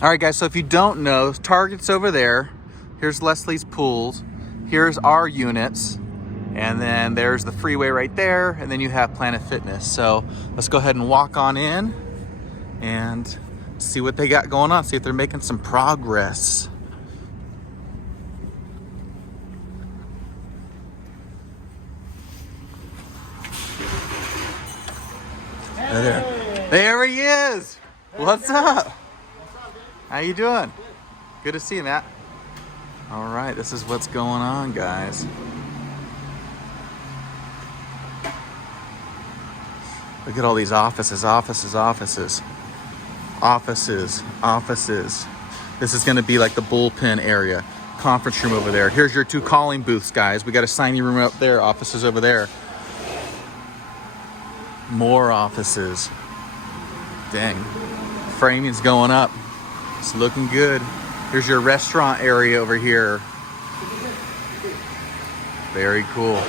All right, guys, so if you don't know, Target's over there. Here's Leslie's Pools. Here's our units. And then there's the freeway right there. And then you have Planet Fitness. So let's go ahead and walk on in and see what they got going on. See if they're making some progress. There he is. What's up? How you doing? Good to see you, Matt. All right, this is what's going on, guys. Look at all these offices. This is gonna be like the bullpen area. Conference room over there. Here's your 2 calling booths, guys. We got a signing room up there, offices over there. More offices. Dang, framing's going up. It's looking good. Here's your restaurant area over here. Very cool.